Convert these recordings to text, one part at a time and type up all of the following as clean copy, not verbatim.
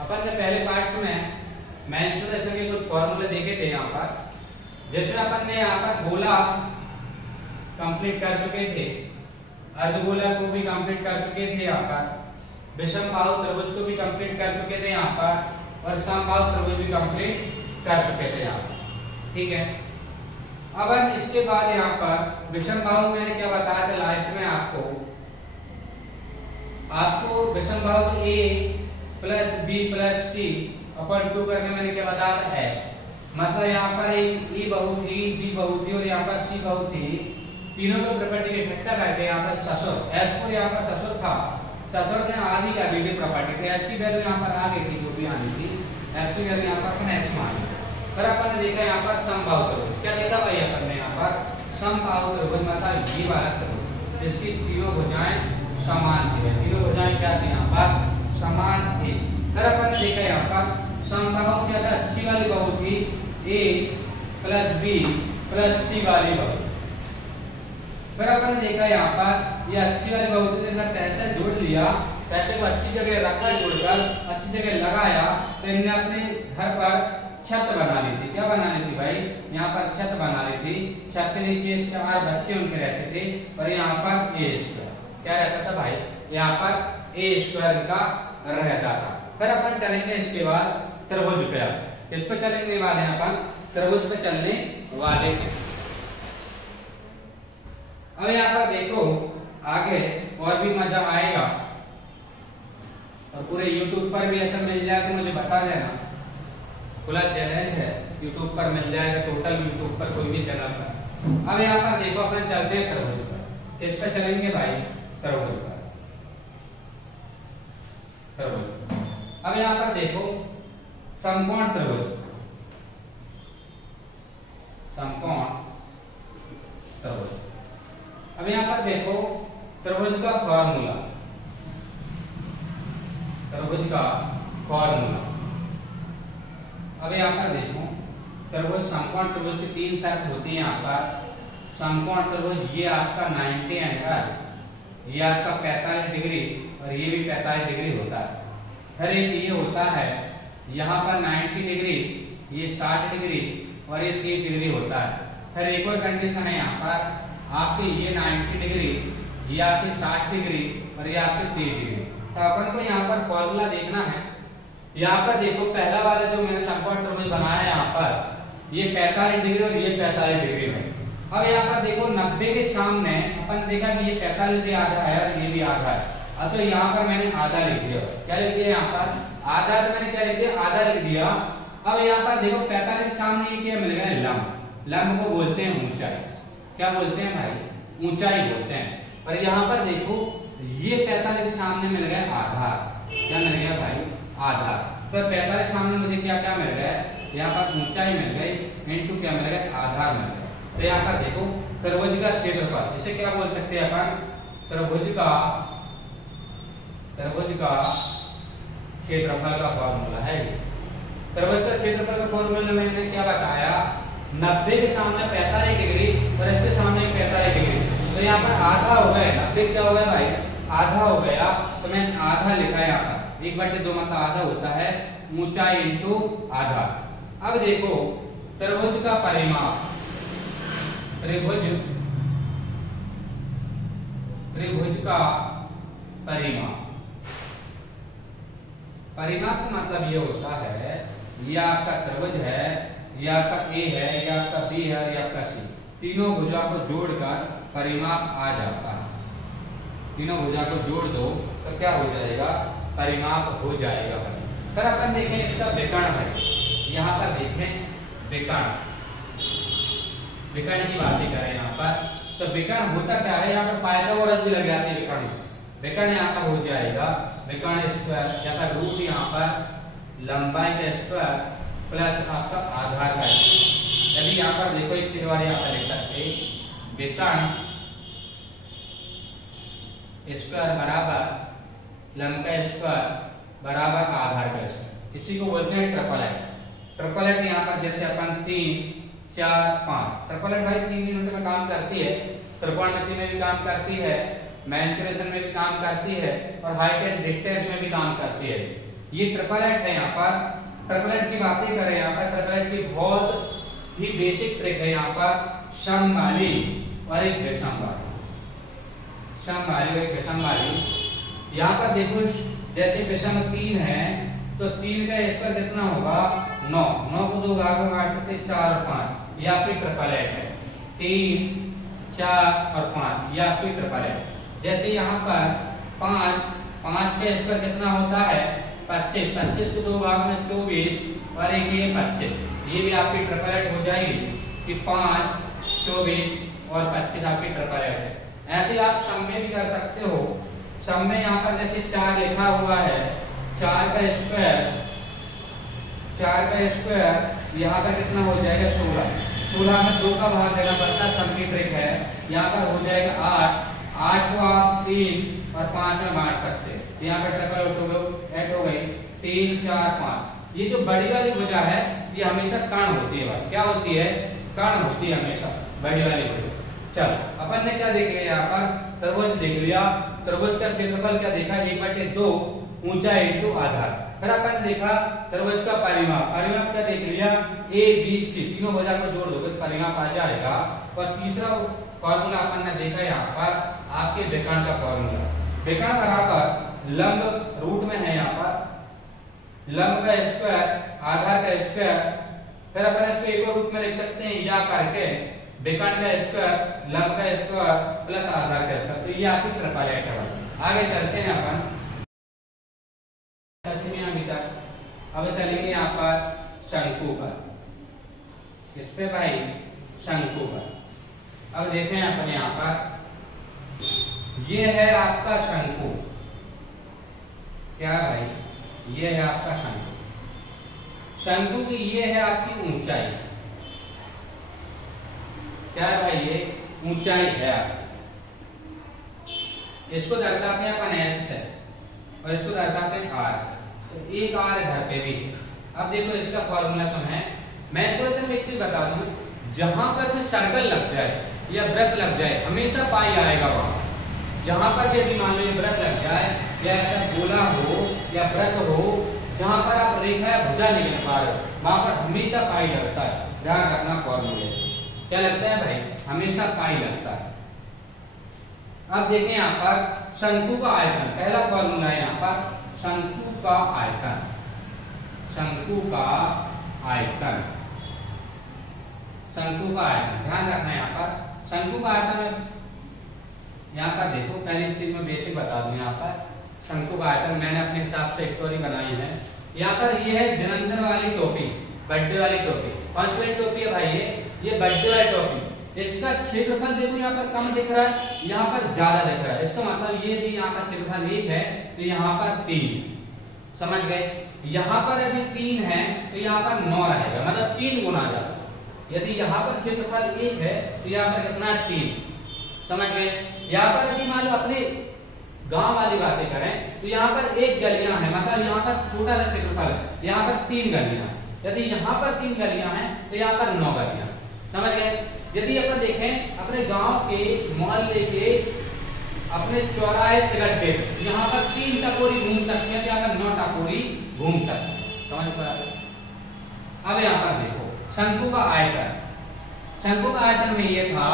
अपन ने पहले पार्ट्स में मेंसुरेशन के कुछ फॉर्मूले देखे थे यहाँ पर, जिसमें अपन ने यहाँ पर गोला कंप्लीट कर चुके थे, अर्धगोला को भी कंप्लीट कर चुके थे यहाँ पर, विषमबाहु त्रिभुज को भी कंप्लीट कर चुके थे यहाँ पर, और समबाहु त्रिभुज भी कंप्लीट कर चुके थे यहाँ पर। ठीक है, अब इसके बाद यहाँ पर विषमबाहु मैंने क्या बताया था लास्ट में आपको विषमबाहु ए प्लस बी प्लस सी अपन 2 करके मैंने क्या बताया था एस, मतलब यहाँ पर एक ई बहु थी, बी बहु थी और यहाँ पर सी बहु थी, तीनों को प्रॉपर्टी के इकट्ठा करके यहाँ पर ससुर एस को यहाँ पर ससुर था, ससुर ने आधी कर दी थी प्रॉपर्टी, तो एस की वैल्यू यहाँ पर आ गई थी जो भी आनी थी, एस की वैल्यू यहाँ पर अपन एक्स मान ली। फिर अपन ने देखा यहाँ पर समबाहु त्रिभुज, क्या देखा भाई अपन ने यहाँ पर समबाहु त्रिभुज मतलब ये वाला त्रिभुज, इसकी तीनों भुजाएं समान थी, तीनों भुजाएं क्या थी यहाँ पर समान थी। फिर अपन ने देखा यहाँ पर समबाहु क्या था, अच्छी वाली बहु थी ए प्लस बी प्लस सी वाली बहु। फिर अपन ने देखा यहाँ पर ये अच्छी वाली बहु थी, पैसे जोड़ लिया, पैसे को अच्छी जगह रखा, जोड़कर अच्छी जगह लगाया, तो इनने अपने घर पर छत बना ली थी। क्या बना ली थी भाई, यहाँ पर छत बना ली थी, छत के नीचे 4 बच्चे उनके रहते थे, और यहाँ पर ए स्क्वायर क्या रहता था भाई, यहाँ पर ए स्क्वायर का रहता था। फिर अपन चलेंगे इसके बाद त्रिभुज पे, इस पे चलेंगे वाले हैं अपन, त्रिभुज पे चलने वाले हैं। अब यहाँ पर देखो आगे और भी मजा आएगा, और पूरे YouTube पर भी ऐसा मिल जाए तो मुझे बता देना, खुला चैलेंज है, YouTube पर मिल जाएगा, टोटल YouTube पर कोई भी चैनल पर। अब यहाँ पर देखो अपन चलते हैं त्रिभुज पर, किस पे चलेंगे भाई, त्रिभुज पर, त्रिभुज। अब यहाँ पर देखो समकोण त्रिभुज, समकोण त्रिभुज। अब यहाँ पर देखो त्रिभुज का फॉर्मूला, त्रिभुज का फॉर्मूला। अब यहाँ पर देखो त्रिभुज समकोण त्रिभुज की 3 शर्त होती है। यहाँ पर समकोण त्रिभुज ये आपका 90 एंगल, ये आपका 45 डिग्री और ये भी 45 डिग्री होता है। फिर एक ये होता है यहाँ पर 90 डिग्री, ये 60 डिग्री और ये 30 डिग्री होता है। फिर एक और कंडीशन है यहाँ पर आपके ये 90 डिग्री, ये आपकी 60 डिग्री और ये आपकी 30 डिग्री। तो अपन को यहाँ पर फॉर्मूला देखना है। यहाँ पर देखो पहला वाला जो मैंने समकोण त्रिभुज बनाया है यहाँ पर, ये 45 डिग्री और ये 45 डिग्री में। अब यहाँ पर देखो 90 के सामने अपन देखा कि ये 45 भी आधा है और ये भी आधा है, तो यहाँ पर मैंने आधा लिख दिया। क्या लिख दिया यहाँ पर, आधा, तो मैंने क्या लिख दिया, आधा लिख दिया। अब यहाँ पर देखो 45 के सामने ये क्या मिल गया, लंब। लंब को बोलते हैं ऊंचाई। क्या बोलते हैं भाई, ऊंचाई बोलते हैं। और यहाँ पर देखो ये 45 के सामने मिल गया आधार। क्या मिल गया भाई, आधार। तो 45 सामने मुझे क्या क्या मिल गया, यहाँ पर ऊंचाई मिल गई इनटू क्या मिल गया, आधार मिल गया। तो यहाँ पर देखो त्रिभुज का क्षेत्रफल, इसे क्या बोल सकते हैं अपन, त्रिभुज का क्षेत्रफल का फॉर्मूला है। त्रिभुज का क्षेत्रफल का फॉर्मूला मैंने क्या बताया, 90 के सामने 45 डिग्री और इसके सामने 45 डिग्री, तो यहाँ पर आधा हो गया। 90 क्या हो गया भाई, आधा हो गया, तो मैंने आधा लिखा है यहाँ पर। 1/2 मतलब आधा होता है, ऊंचाई इंटू आधा। अब देखो त्रिभुज का परिमाप, त्रिभुज का परिमाप, परिमाप का मतलब ये होता है, ये आपका त्रिभुज है, ये आपका ए है, ये आपका बी है और ये आपका सी, तीनों भुजा को जोड़कर परिमाप आ जाता है। तीनों भुजा को जोड़ दो तो क्या हो जाएगा, परिमाप हो जाएगा। फिर अपन देखें इसका विकर्ण है, यहाँ पर देखें विकर्ण, विकर्ण की बातें करें यहाँ पर, तो विकर्ण होता क्या है, यहाँ पर पाइथागोरस भी लग जाती है विकर्ण। विकर्ण यहाँ पर हो जाएगा विकर्ण स्क्वायर, या फिर रूट यहाँ पर लंबाई का स्क्वायर प्लस आपका आधार का स्क्वायर। यदि यहाँ पर देखो एक चीज वाले यहाँ पर लिख सकते, विकर्ण स्क्वायर बराबर लंबाई स्क्वायर बराबर आधार का स्क्वायर, इसी को बोलते हैं ट्रिपलेट। ट्रिपलेट यहाँ पर जैसे अपन 3, 4, 5, ट्रिपलेट भाई 3 यूनिट में काम करती है, त्रिकोणमिति में भी काम करती है, मेंसुरेशन में भी काम करती है और हाइट एंड डिस्टेंस में भी काम करती है। ये ट्रिपलेट है यहाँ पर, ट्रिपलेट की बातें करें यहाँ पर, ट्रिपलेट की बहुत ही बेसिक ट्रिक है यहाँ पर, समवाली और एक विषमवाली, समवाली और एक विषमवाली। यहाँ पर देखो जैसे विषम 3 है तो 3 का स्क्वायर कितना होगा 9, 9 को 2 भाग में बांट सकते 4 और 5, ये आपकी ट्रिपलेट है, 3 4 और 5 ये आपकी ट्रिपलेट। जैसे यहाँ पर 5 का स्क्वायर कितना होता है 25, 25 को 2 भाग में 24 और एक ये 25, ये भी आपकी ट्रिपलेट हो जाएगी कि 5 24 और 25 आपकी ट्रिपलेट है। ऐसे आप सम में भी कर सकते हो, सम में यहाँ पर जैसे 4 लिखा हुआ है, 4 का स्क्वायर यहाँ पर कितना हो जाएगा 16, 16 में 2 का भाग देना पड़ता, सम की ट्रिक है। यहाँ पर हो जाएगा 8, 8 को आप 3 और 5 में बांट सकते हैं, यहाँ पर ट्रिपल ऐड हो गई 3 4 5। ये जो बड़ी वाली भुजा है ये हमेशा कर्ण होती है, क्या होती है कर्ण होती है हमेशा बड़ी वाली भुजा। चलो अपन ने क्या देख लिया यहाँ पर, त्रिभुज देख लिया, त्रिभुज का क्षेत्रफल क्या देखा 1/2 ऊंचाई इंटू आधार। फिर अपन ने देखा त्रिभुज का परिमाप, परिमाप क्या देख लिया ए बी सी, तीनों भुजा को जोड़ दोगे तो परिमाप आ जाएगा। और तीसरा फॉर्मूला अपन ने देखा यहाँ पर आपके विकर्ण का फॉर्मूला, विकर्ण बराबर लंब रूट में है यहाँ पर, लंब का स्क्वायर आधार का स्क्वायर, फिर अपन इसको एक और रूप में लिख सकते हैं या करके विकर्ण का स्क्वायर लंब का स्क्वायर प्लस आधार का स्क्वायर, तो ये आपकी ट्रिपलेट है। आगे चलते हैं अपन, अभी तक अब चलेंगे यहाँ पर शंकु पर, इस पे भाई शंकु पर। अब देखें अपन यहाँ पर ये है आपका शंकु, क्या भाई ये है आपका शंकु, शंकु की ये है आपकी ऊंचाई, क्या है भाई ये ऊंचाई है आपकी, इसको दर्शाते हैं अपन h से और इसको दर्शाते हैं r से, तो एक r घर पे भी है। अब देखो इसका फॉर्मूला तो है, मैं थोड़ा सा एक चीज बता दूं, जहां पर भी सर्कल लग जाए या वृत्त लग जाए हमेशा पाई आएगा वहां, जहां पर भी यदि मान लो वृत्त लग जाए या ऐसा गोला हो या वृत्त हो जहां पर आप रेखा या भुजा नहीं बना पा रहे वहां पर हमेशा पाई लगता है, ध्यान रखना फॉर्मूले क्या लगता है भाई हमेशा पाई लगता है। अब देखें यहाँ पर शंकु का आयतन, पहला फॉर्मूला है यहाँ पर शंकु का आयतन, शंकु का आयतन, शंकु का आयतन ध्यान रखना है यहाँ पर शंकु का आयतन में, यहाँ पर देखो पहली चीज में बेसिक बता दूं, यहाँ पर शंकु का आयतन मैंने अपने हिसाब से स्टोरी बनाई है। यहाँ पर ये है जन्मदिन वाली टोपी, बर्थडे वाली टोपी, कौन सी टोपी है भाई ये बर्थडे वाली टोपी, इसका क्षेत्रफल देखो यहाँ पर कम दिख रहा है, यहाँ पर ज्यादा दिख रहा है, इसका मतलब ये यदि यहाँ पर क्षेत्रफल 1 है तो यहाँ पर 3, समझ गए, यहाँ पर यदि 3 है तो यहाँ पर 9 रहेगा, मतलब 3 गुना ज्यादा। यदि यहाँ पर क्षेत्रफल 1 है तो यहाँ पर कितना 3, समझ गए। यहाँ पर यदि मान लो अपने गांव वाली बातें करें तो यहाँ पर 1 गलियां है, मतलब यहाँ पर छोटा सा क्षेत्रफल है, यहाँ पर 3 गलियां, यदि यहाँ पर 3 गलियां हैं तो यहाँ पर 9 गलियां, समझ गए। यदि अपन देखें अपने गांव के मोहल्ले के अपने चौराहे तिरट्टे, यहाँ पर 3 टकोरी घूम सकते हैं, यहाँ पर 9 टकोरी घूम सकते हैं, समझ पा रहे। अब यहाँ पर देखो शंकु का आयतन, शंकु का आयतन में ये था,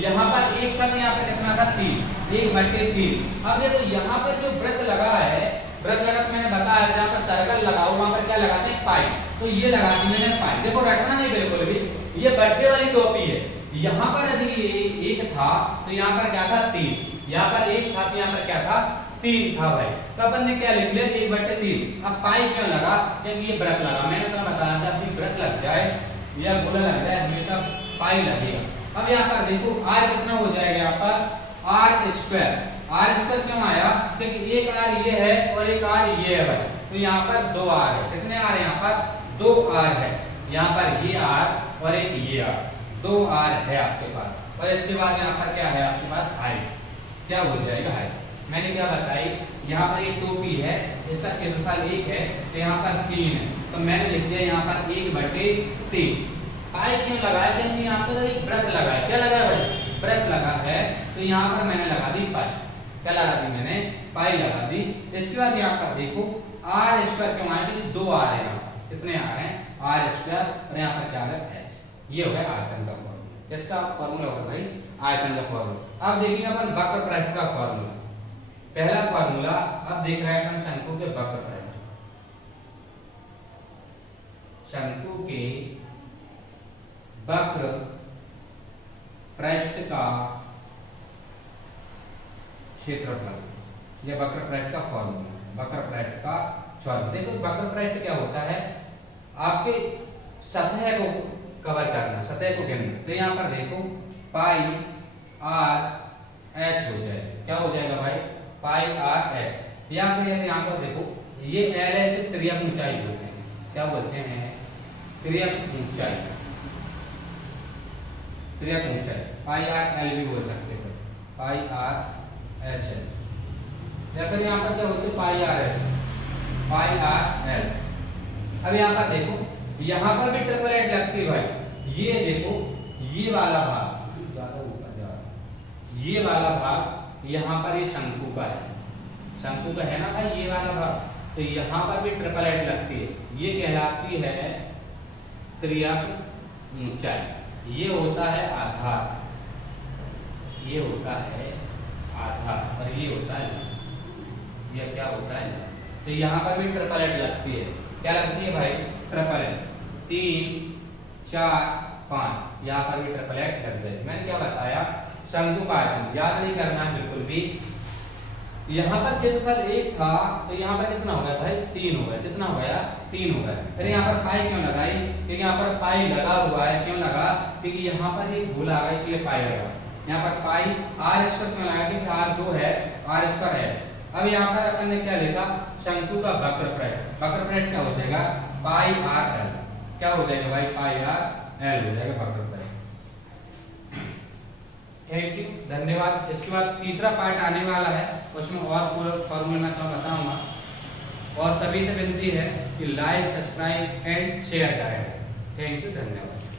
यहाँ पर 1 था, यहाँ पर कितना था 3, 1/3। अब देखो यहाँ पर जो वृत्त लगा है, वृत्त लगा मैंने बताया जहाँ पर सर्कल लगाओ वहां पर क्या लगाते हैं पाई, तो ये लगा दी मैंने पाई, देखो रटना नहीं बिल्कुल भी, ये बर्थडे वाली टोपी है, यहाँ पर यदि 1 था तो यहाँ पर क्या था 3, यहाँ पर 1 था तो यहाँ पर क्या था 3 था भाई, तो अपन ने क्या लिख लिया 1/3। अब पाई क्यों लगा, क्योंकि ये वृत्त लगा, मैंने तो बताया था कि वृत्त लग जाए या गोला लग जाए हमेशा पाई लगेगा। अब यहाँ पर देखो r कितना हो जाएगा, यहाँ पर r स्क्वायर, r स्क्वायर क्यों आया, क्योंकि एक r ये है और एक r ये है भाई, तो यहाँ पर 2r है, कितने r है यहाँ पर 2r है, यहाँ पर ये r और एक ये r, 2r है आपके पास। और इसके बाद यहाँ पर क्या है आपके पास हाइट, क्या हो जाएगा हाइट, मैंने क्या बताई, यहाँ पर एक टोपी है, इसका क्षेत्रफल 1 है तो यहाँ पर 3 है, तो मैंने लिख दिया यहाँ पर 1/3। पाई क्यों लगाया, क्योंकि यहाँ पर एक वृत्त लगा है, क्या लगा है भाई वृत्त लगा है, तो यहाँ पर मैंने लगा दी पाई, क्या लगा दी मैंने पाई लगा दी। इसके बाद यहाँ पर देखो आर स्क्वायर क्यों आए, क्योंकि 2 आर है यहाँ पर। कितने आर हैं, आर स्क्वायर, और यहाँ पर क्या है एच। ये हो गया आयतन का फॉर्मूला। इसका फॉर्मूला होगा भाई आयतन का फॉर्मूला। अब देखेंगे अपन वक्र पृष्ठ का फॉर्मूला। पहला फॉर्मूला अब देख रहे हैं अपन शंकु के वक्र पृष्ठ, शंकु के वक्र पृष्ठ का क्षेत्रफल। यह वक्र पृष्ठ का फॉर्मूला, वक्र पृष्ठ का फॉर्मूला। देखो वक्र पृष्ठ क्या होता है, आपके सतह को कवर करना, सतह को घेरना। तो यहाँ पर देखो पाई आर एच हो जाए, क्या हो जाएगा भाई, पाई आर एच। यहाँ पर देखो ये एल है, से त्रियक ऊंचाई बोलते हैं, क्या बोलते हैं, त्रियक ऊंचाई, त्रियक ऊंचाई। पाई आर एल भी बोल सकते हैं, पाई आर एच है, या फिर यहाँ पर क्या बोलते हैं पाई आर एच, पाई आर एल। अब यहाँ पर देखो यहाँ पर भी ट्रिपल एट लगती है भाई। ये देखो ये वाला भाग ज्यादा ऊपर जा रहा है, ये वाला भाग यहाँ पर ये शंकु का है, शंकु का है ना भाई ये वाला भाग। तो यहाँ पर भी ट्रिपल एट लगती है, ये कहलाती है त्रियक ऊंचाई। ये होता है आधार, ये होता है आधार, और ये होता है, ये क्या होता है। तो यहाँ पर भी ट्रिपल एट लगती है, क्या लगती है भाई, ट्रिपल एट। 3 4 5 यहाँ पर भी ट्रिपल एट लग जाए। मैंने क्या बताया, शंकु का आयतन याद नहीं करना है बिल्कुल भी। यहाँ पर क्षेत्रफल 1 था, तो यहाँ पर कितना हो गया भाई, 3 हो गया। कितना हो गया, 3 हो गया। फिर यहाँ पर पाई क्यों लगाई, क्योंकि यहाँ पर पाई लगा हुआ है। क्यों लगा, क्योंकि यहाँ पर एक भूल आ गई इसलिए पाई लगा। यहाँ पर पाई आर स्क्वायर क्यों लगा, क्योंकि आर 2 है, आर स्क्वायर है। अब यहाँ पर अपन ने क्या लिखा, शंकु का वक्र पृष्ठ। वक्र पृष्ठ क्या हो जाएगा, पाई आर एल। क्या हो जाएगा भाई, पाई आर एल हो जाएगा वक्र पृष्ठ। थैंक यू, धन्यवाद। इसके बाद तीसरा पार्ट आने वाला है, उसमें और पूरा फॉर्मूला मैं तो बताऊंगा। और सभी से विनती है कि लाइक, सब्सक्राइब एंड शेयर करें। थैंक यू, धन्यवाद।